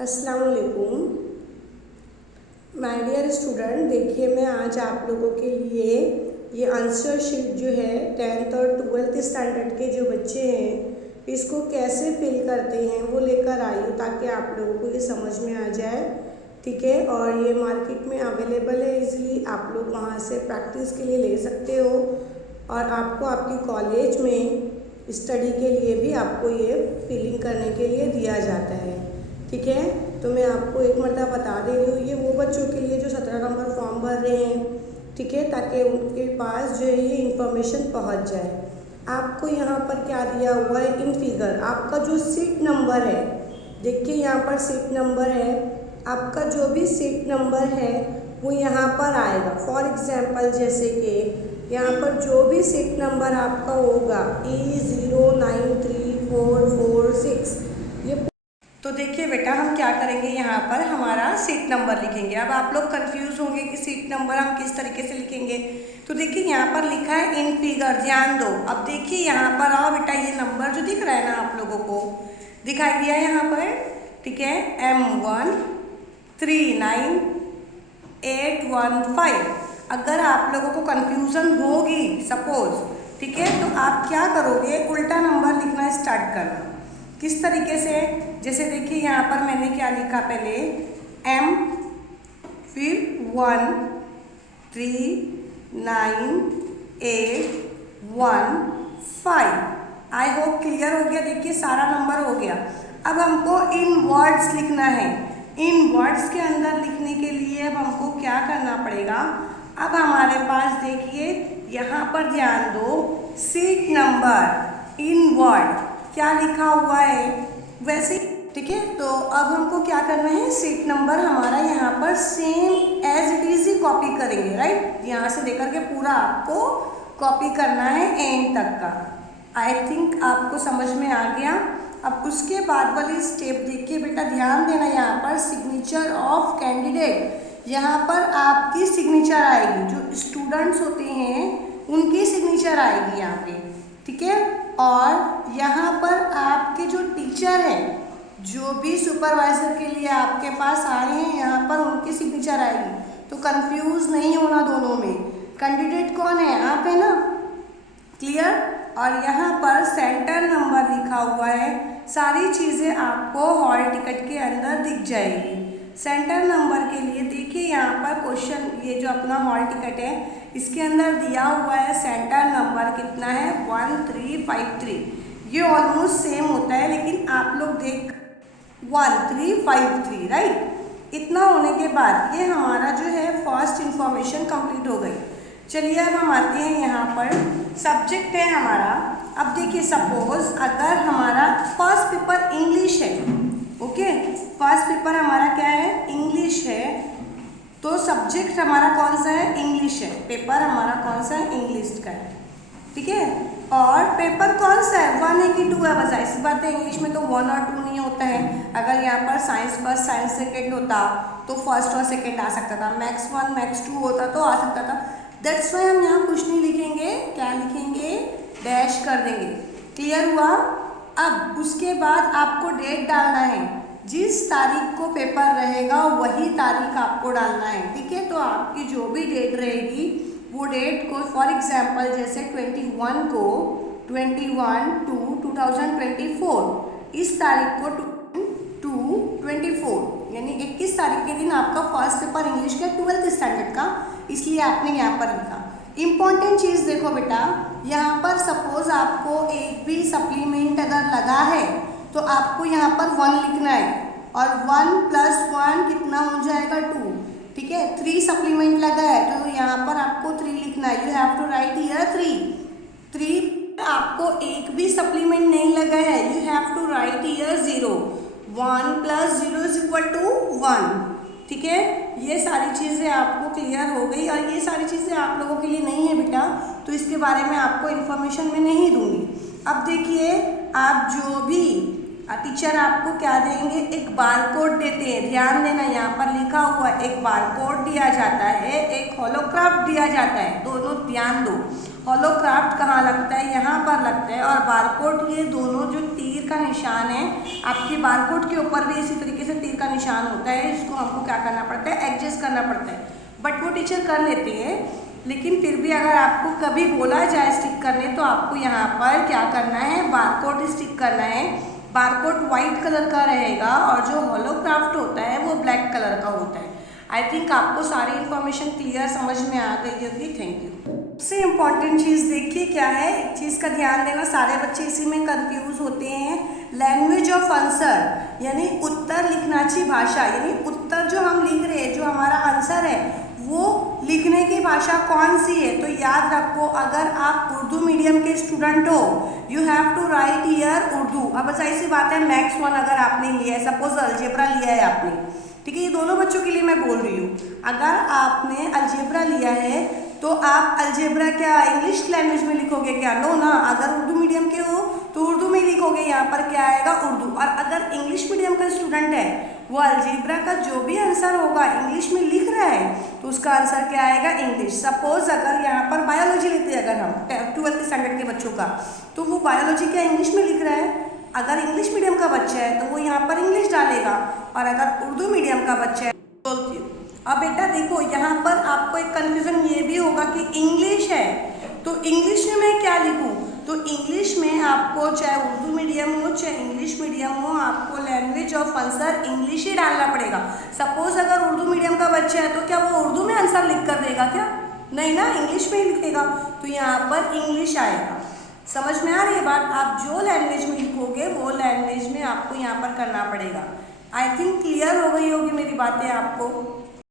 अस्सलाम वालेकुम my dear student. देखिए मैं आज आप लोगों के लिए ये आंसर शीट जो है 10th और 12th स्टैंडर्ड के जो बच्चे हैं इसको कैसे फिल करते हैं वो लेकर आई हूँ ताकि आप लोगों को ये समझ में आ जाए। ठीक है, और ये मार्केट में अवेलेबल है, इजीली आप लोग वहाँ से प्रैक्टिस के लिए ले सकते हो और आपको आपकी कॉलेज में स्टडी के लिए भी आपको ये फिलिंग करने के लिए दिया जाता है। ठीक है, तो मैं आपको एक मरतबा बता दे रही हूँ, ये वो बच्चों के लिए जो 17 नंबर फॉर्म भर रहे हैं, ठीक है, ताकि उनके पास जो है ये इन्फॉर्मेशन पहुँच जाए। आपको यहाँ पर क्या दिया हुआ है, इन फिगर आपका जो सीट नंबर है, देखिए यहाँ पर सीट नंबर है, आपका जो भी सीट नंबर है वो यहाँ पर आएगा। फॉर एग्जाम्पल जैसे कि यहाँ पर जो भी सीट नंबर आपका होगा E093446 ये। तो देखिए बेटा हम क्या करेंगे, यहाँ पर हमारा सीट नंबर लिखेंगे। अब आप लोग कंफ्यूज होंगे कि सीट नंबर हम किस तरीके से लिखेंगे। तो देखिए यहाँ पर लिखा है इन फिगर, ध्यान दो। अब देखिए यहाँ पर आओ बेटा, ये नंबर जो दिख रहा है ना आप लोगों को दिखाई दिया है यहाँ पर, ठीक है, M139815। अगर आप लोगों को कंफ्यूजन होगी सपोज, ठीक है, तो आप क्या करोगे, उल्टा नंबर लिखना स्टार्ट करना। किस तरीके से, जैसे देखिए यहाँ पर मैंने क्या लिखा, पहले M फिर 139815। आई होप क्लियर हो गया। देखिए सारा नंबर हो गया। अब हमको इन वर्ड्स लिखना है। इन वर्ड्स के अंदर लिखने के लिए अब हमको क्या करना पड़ेगा, अब हमारे पास देखिए यहाँ पर ध्यान दो, सीट नंबर इन वर्ड क्या लिखा हुआ है वैसे, ठीक है। तो अब हमको क्या करना है, सीट नंबर हमारा यहाँ पर सेम एज इट इज ही कॉपी करेंगे, राइट। यहाँ से लेकर के पूरा आपको कॉपी करना है एंड तक का। आई थिंक आपको समझ में आ गया। अब उसके बाद वाली स्टेप देखिए बेटा, ध्यान देना, यहाँ पर सिग्नेचर ऑफ कैंडिडेट, यहाँ पर आपकी सिग्नेचर आएगी। जो स्टूडेंट्स होते हैं उनकी सिग्नेचर आएगी यहाँ पे, ठीक है। और यहाँ पर आपके जो टीचर हैं, जो भी सुपरवाइजर के लिए आपके पास आए हैं, यहाँ पर उनकी सिग्नेचर आएगी। तो कंफ्यूज नहीं होना दोनों में। कैंडिडेट कौन है, आप है ना, क्लियर। और यहाँ पर सेंटर नंबर लिखा हुआ है। सारी चीज़ें आपको हॉल टिकट के अंदर दिख जाएगी। सेंटर नंबर के लिए देखिए यहाँ पर क्वेश्चन, ये जो अपना हॉल टिकट है इसके अंदर दिया हुआ है सेंटर नंबर कितना है, 1353। ये ऑलमोस्ट सेम होता है, लेकिन आप लोग देख 1353, राइट। इतना होने के बाद ये हमारा जो है फर्स्ट इंफॉर्मेशन कंप्लीट हो गई। चलिए अब हम आते हैं यहाँ पर, सब्जेक्ट है हमारा। अब देखिए सपोज अगर हमारा फर्स्ट पेपर इंग्लिश है, ओके, फर्स्ट पेपर हमारा क्या है, इंग्लिश है, तो सब्जेक्ट हमारा कौन सा है, इंग्लिश है, पेपर हमारा कौन सा है, इंग्लिश का है, ठीक है। और पेपर कौन सा है, 1 है कि 2 है, बस ऐसी बात है। इंग्लिश में तो 1 और 2 नहीं होता है। अगर यहाँ पर साइंस फर्स्ट साइंस सेकेंड होता तो फर्स्ट और सेकेंड आ सकता था, मैथ्स 1 मैथ्स 2 होता तो आ सकता था। दैट्स वाई हम यहाँ कुछ नहीं लिखेंगे, क्या लिखेंगे, डैश कर देंगे। क्लियर हुआ। अब उसके बाद आपको डेट डालना है, जिस तारीख को पेपर रहेगा वही तारीख आपको डालना है, ठीक है। तो आपकी जो भी डेट रहेगी वो डेट को, फॉर एग्जाम्पल जैसे 21 को 21/2/2024, इस तारीख को 2/24 यानी 21 तारीख के दिन आपका फर्स्ट पेपर इंग्लिश का 12th स्टैंडर्ड का, इसलिए आपने यहाँ पर लिखा। इम्पॉर्टेंट चीज़ देखो बेटा, यहाँ पर सपोज आपको एक भी सप्लीमेंट अगर लगा है तो आपको यहाँ पर 1 लिखना है, और 1 + 1 कितना हो जाएगा, 2, ठीक है। 3 सप्लीमेंट लगा है तो यहाँ पर आपको 3 लिखना है। You have to write here 3। आपको एक भी सप्लीमेंट नहीं लगा है, you have to write here 0। 1 + 0 = 1, ठीक है। ये सारी चीज़ें आपको क्लियर हो गई। और ये सारी चीज़ें आप लोगों के लिए नहीं है बेटा, तो इसके बारे में आपको इन्फॉर्मेशन मैं नहीं दूंगी। अब देखिए आप जो भी टीचर आपको क्या देंगे, एक बारकोड देते हैं। ध्यान देना, यहाँ पर लिखा हुआ एक बारकोड दिया जाता है, एक होलोग्राफ दिया जाता है। दोनों ध्यान दो, होलोग्राफ कहाँ लगता है, यहाँ पर लगता है, और बारकोड ये दोनों जो तीर का निशान है, आपके बारकोड के ऊपर भी इसी तरीके से तीर का निशान होता है, इसको हमको क्या करना पड़ता है, एडजस्ट करना पड़ता है। बट वो टीचर कर लेते हैं, लेकिन फिर भी अगर आपको कभी बोला जाए स्टिक करने तो आपको यहाँ पर क्या करना है, बारकोड स्टिक करना है। बारकोड वाइट कलर का रहेगा और जो होलोक्राफ्ट होता है वो ब्लैक कलर का होता है। आई थिंक आपको सारी इन्फॉर्मेशन क्लियर समझ में आ गई होगी। Thank you. सबसे इम्पॉर्टेंट चीज़ देखिए क्या है, एक चीज़ का ध्यान देना, सारे बच्चे इसी में कंफ्यूज होते हैं। लैंग्वेज ऑफ आंसर यानी उत्तर लिखनाची भाषा, यानी उत्तर जो हम लिख रहे हैं, जो हमारा आंसर है वो लिखने की भाषा कौन सी है। तो याद रखो, अगर आप उर्दू मीडियम के स्टूडेंट हो, you have to write here Urdu. अब ऐसी सी बात है, मैथ्स 1 अगर आपने लिया है, सपोज अलजेब्रा लिया है आपने, ठीक है, ये दोनों बच्चों के लिए मैं बोल रही हूँ। अगर आपने अलजेब्रा लिया है तो आप अलजेब्रा क्या इंग्लिश लैंग्वेज में लिखोगे क्या? नो ना। अगर उर्दू मीडियम के हो तो उर्दू में लिखोगे, यहाँ पर क्या आएगा, उर्दू। और अगर इंग्लिश मीडियम का स्टूडेंट है, वो अलजेब्रा का जो भी आंसर होगा इंग्लिश में लिख रहा है तो उसका आंसर क्या आएगा, इंग्लिश। सपोज अगर यहाँ पर बायोलॉजी लेते हैं, अगर हम 12th स्टैंडर्ड के बच्चों का, तो वो बायोलॉजी क्या इंग्लिश में लिख रहा है। अगर इंग्लिश मीडियम का बच्चा है तो वो यहाँ पर इंग्लिश डालेगा, और अगर उर्दू मीडियम का बच्चा है बोलती हूँ। अब बेटा देखो, यहाँ पर आपको एक कन्फ्यूजन ये भी होगा कि इंग्लिश है तो इंग्लिश में मैं क्या लिखूँ। तो इंग्लिश में आपको चाहे उर्दू मीडियम हो चाहे इंग्लिश मीडियम हो, आपको लैंग्वेज ऑफ आंसर इंग्लिश ही डालना पड़ेगा। सपोज अगर उर्दू मीडियम का बच्चा है तो क्या वो उर्दू में आंसर लिख कर देगा क्या? नहीं ना, इंग्लिश में ही लिखेगा। तो यहाँ पर इंग्लिश आएगा। समझ में आ रही है बात? आप जो लैंग्वेज में लिखोगे वो लैंग्वेज में आपको यहाँ पर करना पड़ेगा। आई थिंक क्लियर हो गई होगी मेरी बातें आपको।